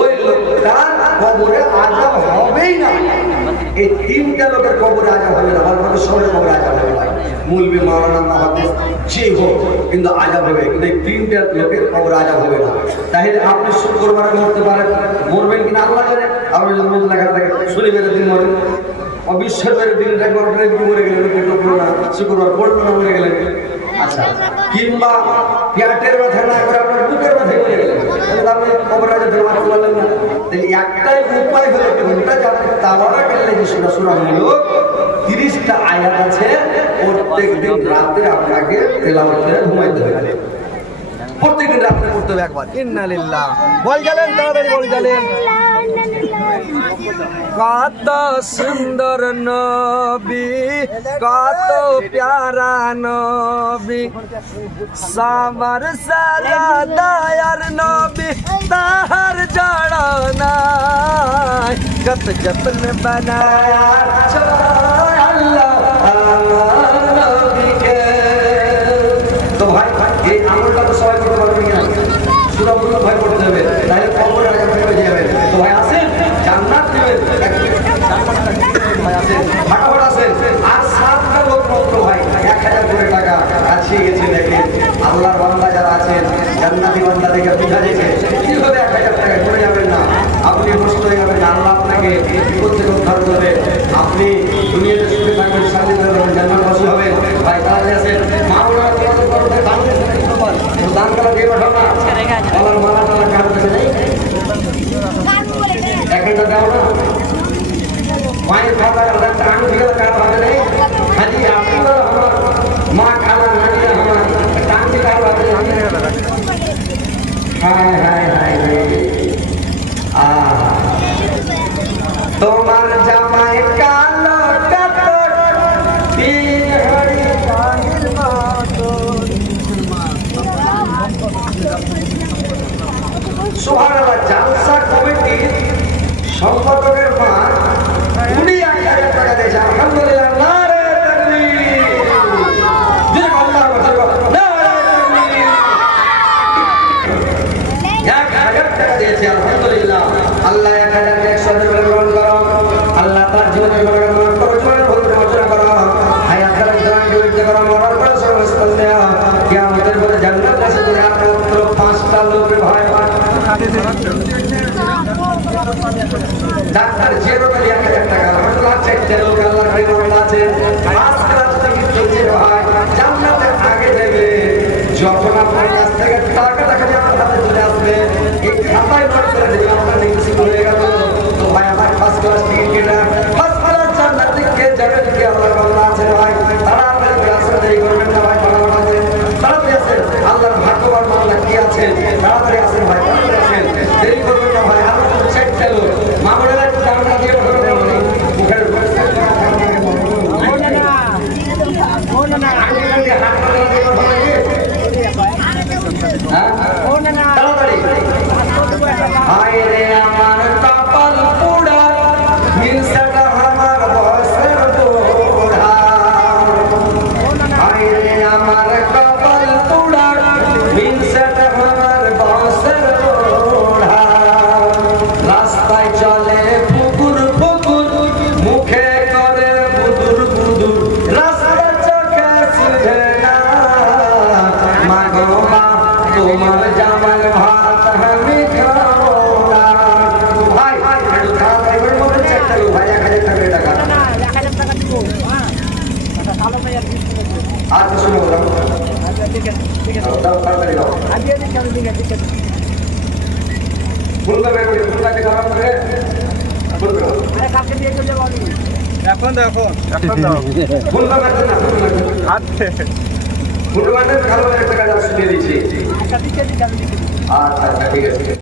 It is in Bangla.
ওই লোকটার কবরে আযাব হবেই না। এই তিনটা লোকের কবরে আযাব হবে না, আর কত সবাই কবরে আযাব হবে ভাই, মুলবি মাওলানা মুহাদ্দিস যে হোক, কিন্তু আযাব হবে, কিন্তু এই তিনটা লোকের কবরে আযাব হবে না। তাহলে আপনি শুক্রবারে মরতে পারেন, মরবেন কিনা আল্লাহ জানে। আপনি যদি মরতে লেখা থাকে শনিবারের দিন মরেন, অবিশ্বাসের দিন মরে গেলেন, শুক্রবার পড়লো না মরে গেলেন। আচ্ছা, কিংবা পেটের ব্যথা না করে আপনার বুকের ব্যথায় মরে গেলেন, তাহলে আপনি কবরে যেতে মারতে পারলেন না। তাহলে একটাই উপায় হলো কোনটা, যে আপনি তাওয়ারা করলে যে সূরা হলো 30টা আয়াত আছে, প্রত্যেকদিন রাতে আপনাকে তেলাওয়াত করে ঘুমাইতে হবে। প্রত্যেকদিন রাতে পড়তে হবে একবার। ইন্না লিল্লাহ বল গেলেন, তাড়াতাড়ি বল গেলেন। কত সুন্দর নবী, কত প্যারা নবী, সামার সারা দয়ার নবী, তাহার জড় নাই, কত যত্ন বানায়া আল্লাহ আমার নবীকে। তো ভাই এই আমলটা তো সবাই করতে পারবে কিনা? সূরা মুলক ভাই পড়তে হবে, তাহলে কবরের আযাব হয়ে যাবে। তো ভাই আসেন, জান্নাত দিবেন, ভাই আসেন, ফাটাফাট আসেন। আর 7টা লোক মাত্র ভাই 1000 করে টাকা কাছিয়ে গেছে। দেখেন আল্লাহর বান্দা যারা আছেন, জান্নাতি বান্দা দেখে বুঝা যাচ্ছে কিভাবে 1000 টাকা করে যাবেন না, আপনি নষ্ট হয়ে যাবেন না। আল্লাহ আপনাকে বিপদ থেকে উদ্ধার করবে, আপনি দুনিয়াতে সুখে থাকবেন, শান্তিতে থাকবেন, জান্নাতবাসী হবেন। ভাই তাহলে আসেন, মাওলানা কত করতে দাঁড়িয়ে দান করা দিয়ে পাঠাও না, আল্লাহর মালা টালা কার কাছে নেই, একটা দাও না, মায়ের খাতা টান দিয়ে কার হাতে নেই, হাজি আপনারা আমার মা খালা নানি আমার টান দিয়ে কার হাতে নেই। হায় হায় হায় তোমার জামাই কালো কাপড় তিন হরি কাহির মতো। সুবহানাল্লাহ, জালসা কমিটির সম্পাদকের মা উনি 1000 টাকা দিয়েছে। আলহামদুলিল্লাহ, নারে তাকবীর, জয় আল্লাহর আকবার, নারে তাকবীর। 1000 টাকা দিয়েছে, আলহামদুলিল্লাহ। আল্লাহ 1000 কে 100 করে গ্রহণ করো, আল্লাহ তার জীবনের গুনাহ মাফ করো, জীবনের ভুল মোচন করো, হায়াত দারাজ দিতে করো, মরার পর সমস্ত দেয়া কিয়ামতের পরে জান্নাত আছে। করে মাত্র 5টা লোকের ভয় পান। ডাক্তার জিরো করে 1000 টাকা, আল্লাহ 4টা লোক আল্লাহর প্রেমে আছে, 5 ক্লাস থেকে চলছে ভাই, জান্নাতে আগে যাবে। যখন আপনার কাছ থেকে টাকা দেখা যাবে আপনার হাতে চলে আসবে, এই খাতায় নোট করে দেবে আপনার নিচে হয়ে গেল। তো ভাই আমার 1st ক্লাস টিকিট কেনা, 1st ক্লাস জান্নাতে কে যাবে? কি আল্লাহর বান্দা আছে ভাই, তাড়াতাড়ি আসতে দেরি করবেন না ভাই, ভালো আছে, তাড়াতাড়ি আসেন। আল্লাহর ভাগ্যবান বান্দা কি আছে, তাড়াতাড়ি আসেন ভাই, তাড়াতাড়ি আসেন, দেরি করবেন না ভাই। আর 4টা লোক মামুনেরা একটু টাকা দিয়ে বলবেন মুখের উপরে হায়রে আমার কপাল পোড়া, হিংসাটা আমার বয়সের পোড়া, হায়রে আমার কপাল পোড়া, হিংসাটা আমার বয়সের পোড়া। রাস্তায় চলে পুকুর পুকুর, মুখে করে বুদুর বুদুর, রাস্তার চোখে সুঝে না, মাগো মা তোমার জামাল ভাত আমি খাবো না। ভাই একটু তাড়াতাড়ি করে বলুন, 4টা লোক ভাই 1000 টাকা। আর কিছু নেবো না, তাড়াতাড়ি দাও। ফুলটা বের করি, ফুলটাকে গরম করে এখন দেখো, ফুলটা বের করে না, ফুল বাটে ভালো একটা কাজ আসলে দিচ্ছি। আচ্ছা ঠিক আছে।